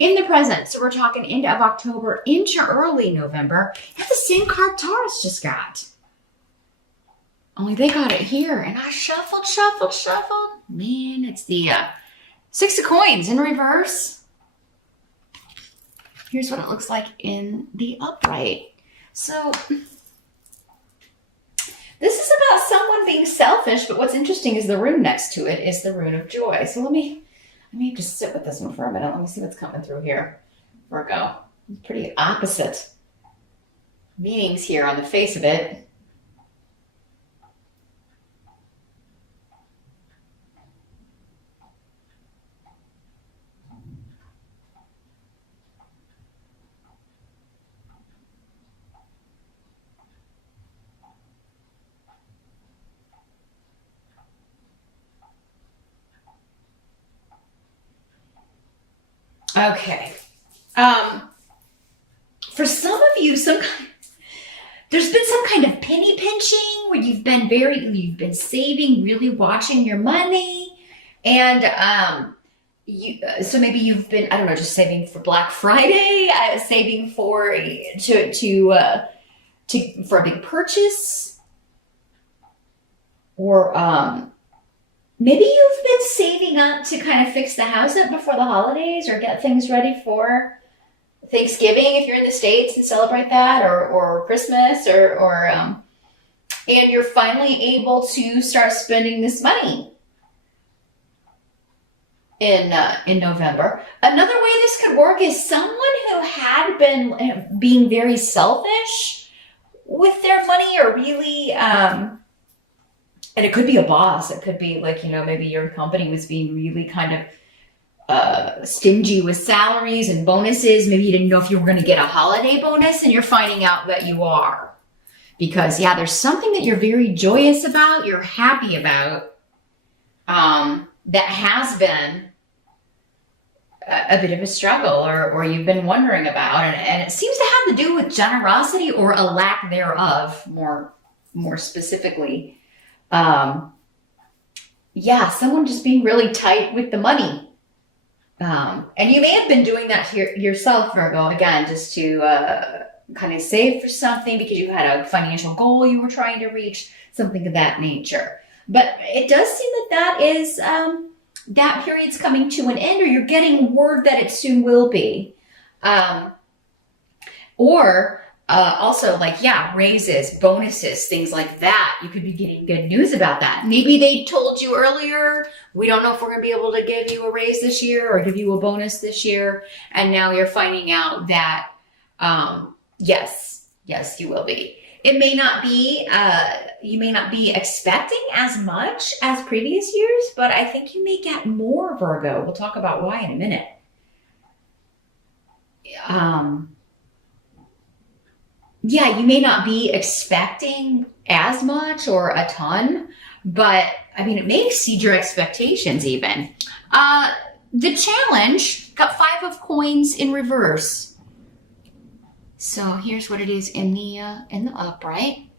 in the present. So we're talking end of October into early November. That's the same card Taurus just got. Only they got it here. And I shuffled. Man, it's the 6 of Coins in reverse. Here's what it looks like in the upright. So this is about someone being selfish, but what's interesting is the rune next to it is the rune of joy. So let me just sit with this one for a minute. Let me see what's coming through here. Virgo. Pretty opposite meanings here on the face of it. Okay. For some of you, there's been some kind of penny pinching where you've been saving, really watching your money, and so maybe you've been, I don't know, just saving for Black Friday, saving for for a big purchase, or maybe you've been saving up to kind of fix the house up before the holidays or get things ready for Thanksgiving if you're in the States and celebrate that, or Christmas, and you're finally able to start spending this money in November. Another way this could work is someone who had been being very selfish with their money, or really and it could be a boss. It could be like, maybe your company was being really kind of stingy with salaries and bonuses. Maybe you didn't know if you were going to get a holiday bonus, and you're finding out that you are. Because, there's something that you're very joyous about, you're happy about, that has been a bit of a struggle, or you've been wondering about. And it seems to have to do with generosity or a lack thereof, more specifically. Someone just being really tight with the money. And you may have been doing that to yourself, Virgo, again, just to kind of save for something because you had a financial goal you were trying to reach, something of that nature. But it does seem that is, that period's coming to an end, or you're getting word that it soon will be. Also, raises, bonuses, things like that. You could be getting good news about that. Maybe they told you earlier, we don't know if we're going to be able to give you a raise this year or give you a bonus this year. And now you're finding out that, yes, you will be. It may not be, you may not be expecting as much as previous years, but I think you may get more, Virgo. We'll talk about why in a minute. You may not be expecting as much or a ton, but it may exceed your expectations even. The challenge got 5 of Coins in reverse. So here's what it is in the upright.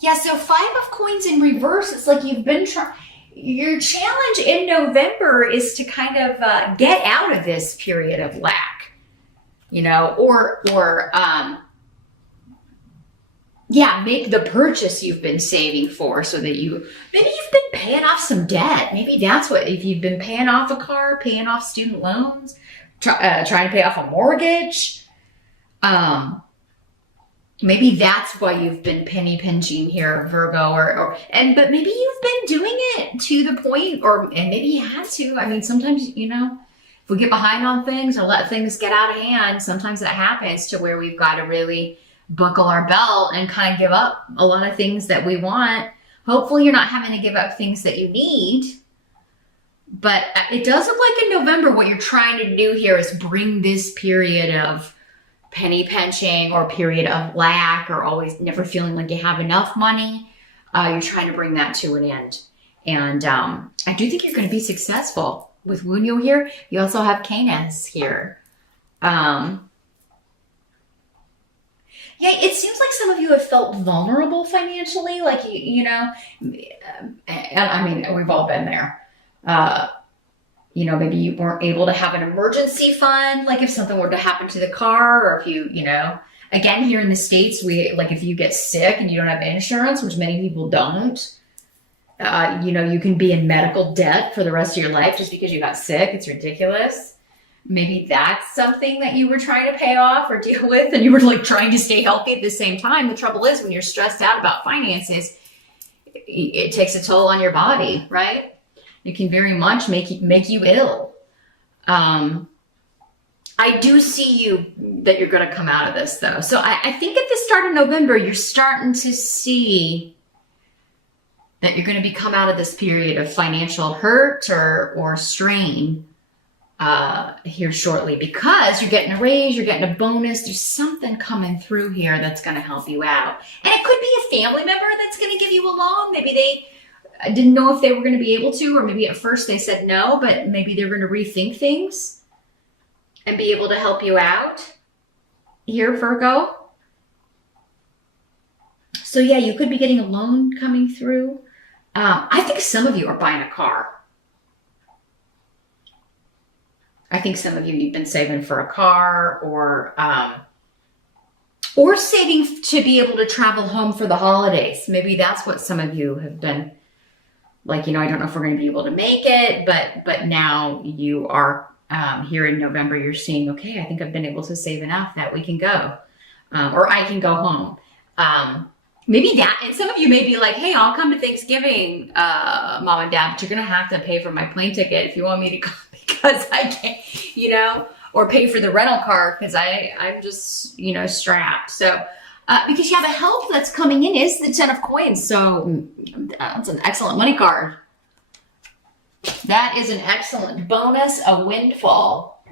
So 5 of Coins in reverse. It's like you've been trying. Your challenge in November is to kind of get out of this period of lack. Make the purchase you've been saving for, so that maybe you've been paying off some debt. Maybe that's what, if you've been paying off a car, paying off student loans, trying to pay off a mortgage. Maybe that's why you've been penny pinching here, Virgo, but maybe you've been doing it to the point, and maybe you had to. Sometimes, if we get behind on things or let things get out of hand, sometimes that happens to where we've got to really buckle our belt and kind of give up a lot of things that we want. Hopefully you're not having to give up things that you need. But it does look like in November what you're trying to do here is bring this period of penny pinching or period of lack or always never feeling like you have enough money. You're trying to bring that to an end. And I do think you're going to be successful. With Wunyo here, you also have Canis here. It seems like some of you have felt vulnerable financially. Like, we've all been there. maybe you weren't able to have an emergency fund, like if something were to happen to the car, or if again, here in the States, if you get sick and you don't have insurance, which many people don't, you can be in medical debt for the rest of your life just because you got sick. It's ridiculous. Maybe that's something that you were trying to pay off or deal with, and you were like trying to stay healthy at the same time. The trouble is, when you're stressed out about finances, it takes a toll on your body, right? It can very much make you ill. I do see that you're going to come out of this, though. So I think at the start of November, you're starting to see that you're going to come out of this period of financial hurt or strain here shortly, because you're getting a raise, you're getting a bonus. There's something coming through here that's going to help you out. And it could be a family member that's going to give you a loan. Maybe they didn't know if they were going to be able to, or maybe at first they said no, but maybe they're going to rethink things and be able to help you out here, Virgo. So yeah, you could be getting a loan coming through. I think some of you are buying a car. I think some of you've been saving for a car, or saving to be able to travel home for the holidays. Maybe that's what some of you have been like, I don't know if we're going to be able to make it, but now you are here in November, you're seeing, okay, I think I've been able to save enough that we can go, or I can go home. Maybe that, and some of you may be like, hey, I'll come to Thanksgiving, Mom and Dad, but you're going to have to pay for my plane ticket if you want me to come, because I can't, or pay for the rental car because I'm just, strapped. So, because the help that's coming in is the 10 of coins. So that's an excellent money card. That is an excellent bonus, a windfall.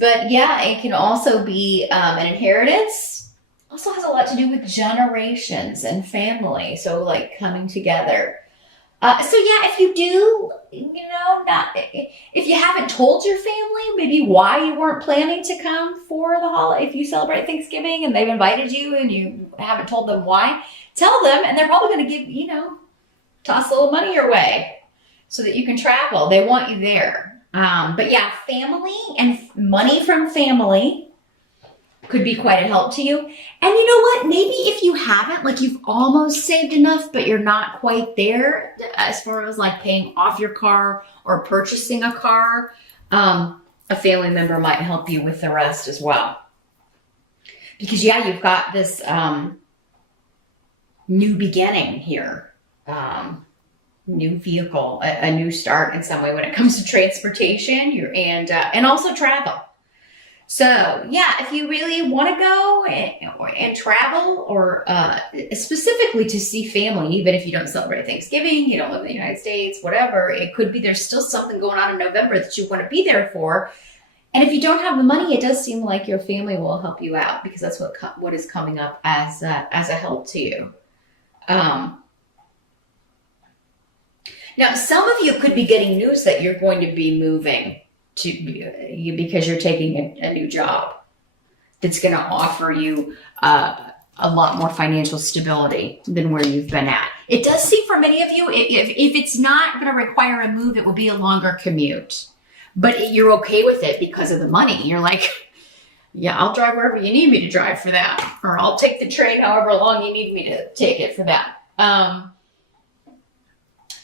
But yeah, it can also be an inheritance. Also has a lot to do with generations and family. So like coming together. So yeah, if you do, if you haven't told your family maybe why you weren't planning to come for the holiday, if you celebrate Thanksgiving and they've invited you and you haven't told them why, tell them, and they're probably going to give, toss a little money your way so that you can travel. They want you there. But yeah, family and money from family could be quite a help to you. And you know what? Maybe if you haven't, like you've almost saved enough, but you're not quite there as far as like paying off your car or purchasing a car, a family member might help you with the rest as well. Because yeah, you've got this new beginning here, new vehicle, a new start in some way when it comes to transportation and also travel. So yeah, if you really want to go and travel, or specifically to see family, even if you don't celebrate Thanksgiving, you don't live in the United States, whatever, it could be there's still something going on in November that you want to be there for. And if you don't have the money, it does seem like your family will help you out, because that's what is coming up as a help to you. Now, some of you could be getting news that you're going to be moving because you're taking a new job that's going to offer you a lot more financial stability than where you've been at. It does seem for many of you, if it's not going to require a move, it will be a longer commute. But you're okay with it because of the money. You're like, yeah, I'll drive wherever you need me to drive for that. Or I'll take the train however long you need me to take it for that. And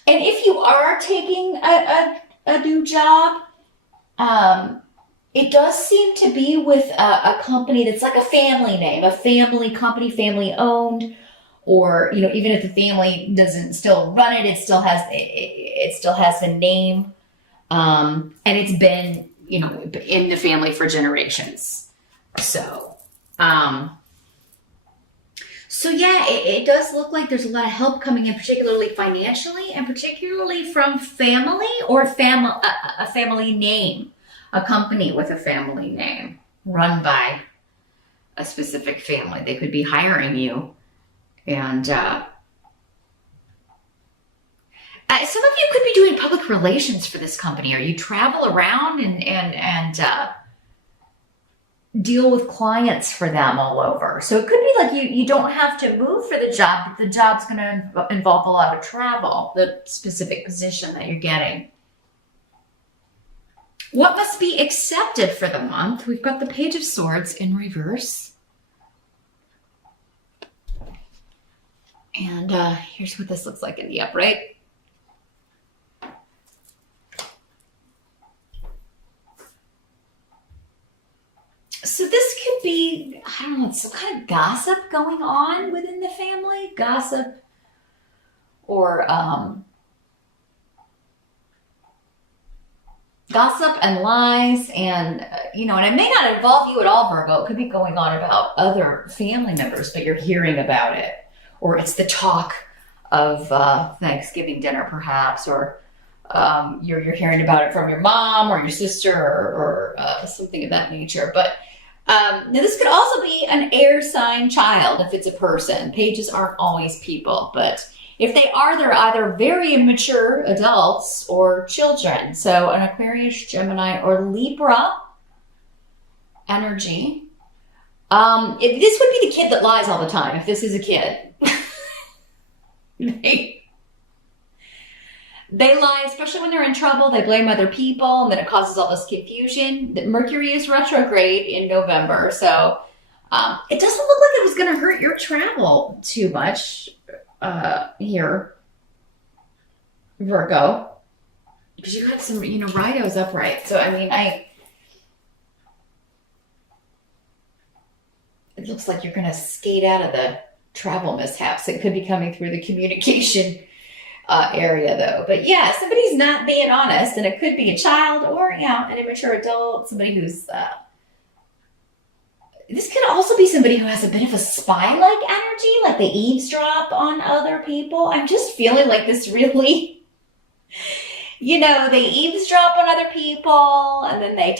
if you are taking a new job, it does seem to be with a company that's like a family name, a family company, family owned, or, even if the family doesn't still run it, it still has the name. And it's been, in the family for generations. So yeah, it does look like there's a lot of help coming in, particularly financially, and particularly from family or a family name, a company with a family name run by a specific family. They could be hiring you, and some of you could be doing public relations for this company, or you travel around and deal with clients for them all over. So it could be like you don't have to move for the job, but the job's going to involve a lot of travel, the specific position that you're getting. What must be accepted for the month? We've got the Page of Swords in reverse. And here's what this looks like in the upright. So this could be, I don't know, some kind of gossip going on within the family. Gossip or gossip and lies, and and it may not involve you at all, Virgo. It could be going on about other family members, but you're hearing about it, or it's the talk of Thanksgiving dinner, perhaps, or you're hearing about it from your mom or your sister or something of that nature. But now this could also be an air sign child if it's a person. Pages aren't always people, but if they are, they're either very immature adults or children. So an Aquarius, Gemini, or Libra energy. If this would be the kid that lies all the time, if this is a kid. They lie, especially when they're in trouble. They blame other people, and then it causes all this confusion. Mercury is retrograde in November, so it doesn't look like it was going to hurt your travel too much here, Virgo, because you got some, Rightos upright. So, it looks like you're going to skate out of the travel mishaps. It could be coming through the communication area, though. But yeah, somebody's not being honest, and it could be a child or, an immature adult, somebody who's this could also be somebody who has a bit of a spy-like energy, like they eavesdrop on other people. I'm just feeling like this really, they eavesdrop on other people, and then they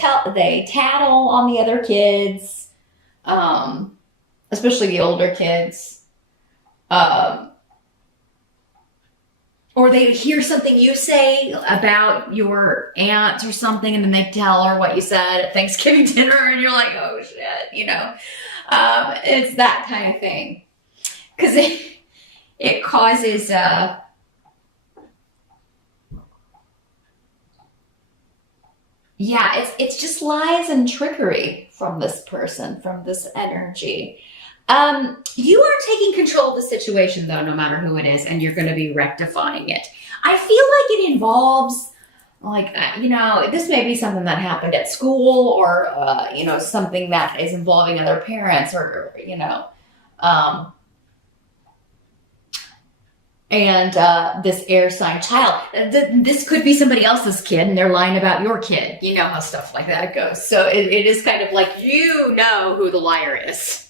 tattle on the other kids, especially the older kids. Or they hear something you say about your aunt or something, and then they tell her what you said at Thanksgiving dinner, and you're like, oh shit, it's that kind of thing. Because it causes, it's just lies and trickery from this person, from this energy. You are taking control of the situation, though, no matter who it is, and you're going to be rectifying it. I feel like it involves, this may be something that happened at school, or, something that is involving other parents, or this air sign child. This could be somebody else's kid, and they're lying about your kid. You know how stuff like that goes. So it is kind of like, who the liar is.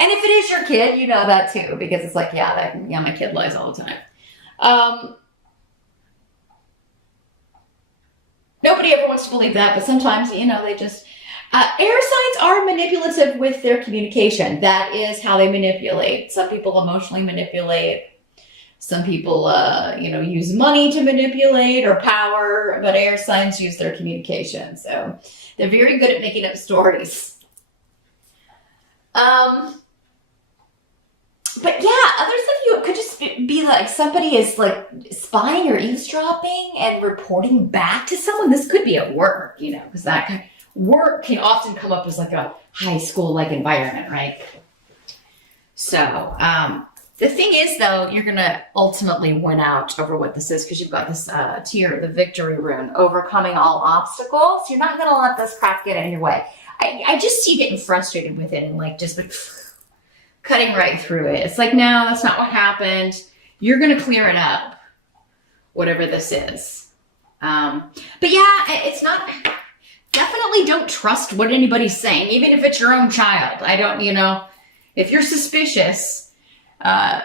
And if it is your kid, you know that too, because it's like, my kid lies all the time. Nobody ever wants to believe that, but sometimes, they just... air signs are manipulative with their communication. That is how they manipulate. Some people emotionally manipulate. Some people, use money to manipulate, or power, but air signs use their communication. So they're very good at making up stories. But yeah, other stuff, it could just be like somebody is like spying or eavesdropping and reporting back to someone. This could be at work, because that kind of work can often come up as like a high school like environment, right? So the thing is, though, you're going to ultimately win out over what this is, because you've got this tier, the victory rune, overcoming all obstacles. You're not going to let this crap get in your way. I just see you getting frustrated with it, and just like cutting right through it. It's like, no, that's not what happened. You're going to clear it up, whatever this is. But yeah, it's not, definitely don't trust what anybody's saying, even if it's your own child. If you're suspicious,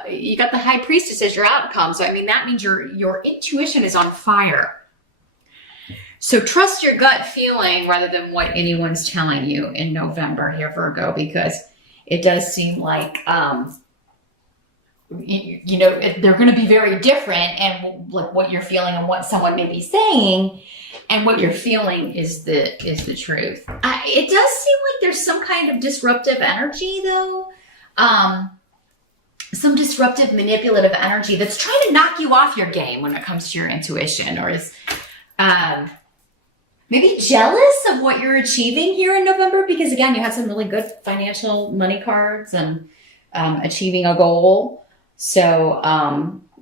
you got the High Priestess as your outcome. So, that means your intuition is on fire. So trust your gut feeling rather than what anyone's telling you in November here, Virgo, because it does seem like, they're going to be very different, and like what you're feeling and what someone may be saying and what you're feeling is the truth. It does seem like there's some kind of disruptive energy, though. Some disruptive, manipulative energy that's trying to knock you off your game when it comes to your intuition, or is maybe jealous of what you're achieving here in November, because again, you had some really good financial money cards and achieving a goal. So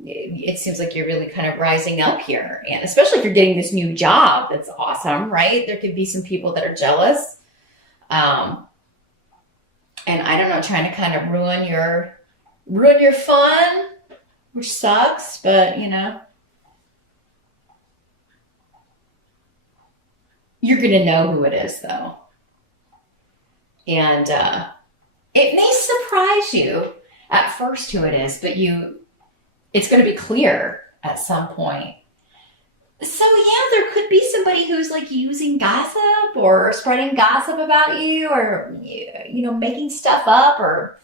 it seems like you're really kind of rising up here, and especially if you're getting this new job, that's awesome, right? There could be some people that are jealous, and I don't know, trying to kind of ruin your fun, which sucks, but you know, you're gonna know who it is, though, and it may surprise you at first who it is, but it's going to be clear at some point. So yeah, there could be somebody who's like using gossip or spreading gossip about you, or, you know, making stuff up or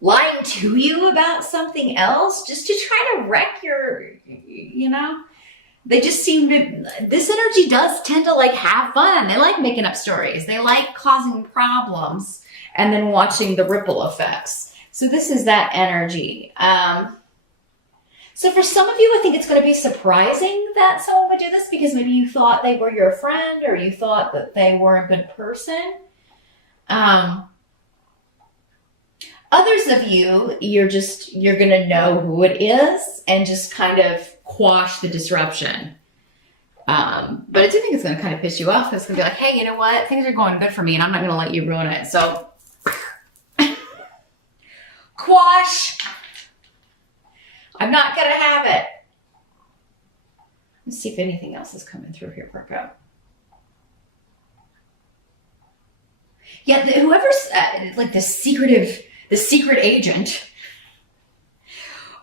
lying to you about something else just to try to wreck your, you know, they just seem to, this energy does tend to like have fun. They like making up stories. They like causing problems and then watching the ripple effects. So this is that energy. So for some of you, I think it's going to be surprising that someone would do this, because maybe you thought they were your friend, or you thought that they were a good person. Others of you, you're going to know who it is and just kind of quash the disruption. But I do think it's going to kind of piss you off. It's going to be like, hey, you know what? Things are going good for me, and I'm not going to let you ruin it. So quash. I'm not going to have it. Let's see if anything else is coming through here, Virgo. Yeah, whoever's like the secret agent,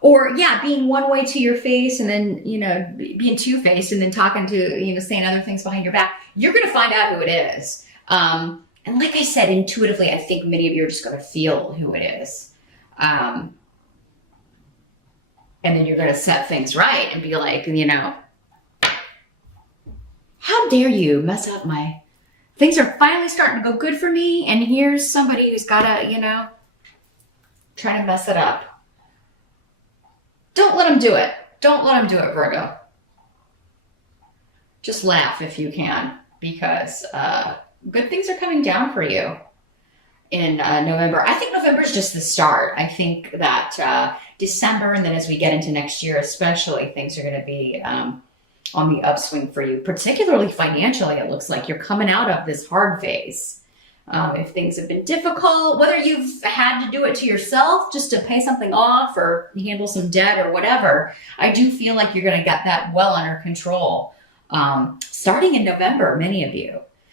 or yeah, being one way to your face and then, you know, being two-faced and then talking to, you know, saying other things behind your back, you're going to find out who it is. And like I said, intuitively, I think many of you are just going to feel who it is. And then you're going to set things right and be like, you know, how dare you mess up things are finally starting to go good for me, and here's somebody who's got to, you know, trying to mess it up. Don't let them do it. Don't let them do it, Virgo. Just laugh if you can, because good things are coming down for you in November. I think November is just the start. I think that December, and then as we get into next year especially, things are going to be on the upswing for you, particularly financially. It looks like you're coming out of this hard phase. If things have been difficult, whether you've had to do it to yourself just to pay something off or handle some debt or whatever, I do feel like you're going to get that well under control starting in November, many of you.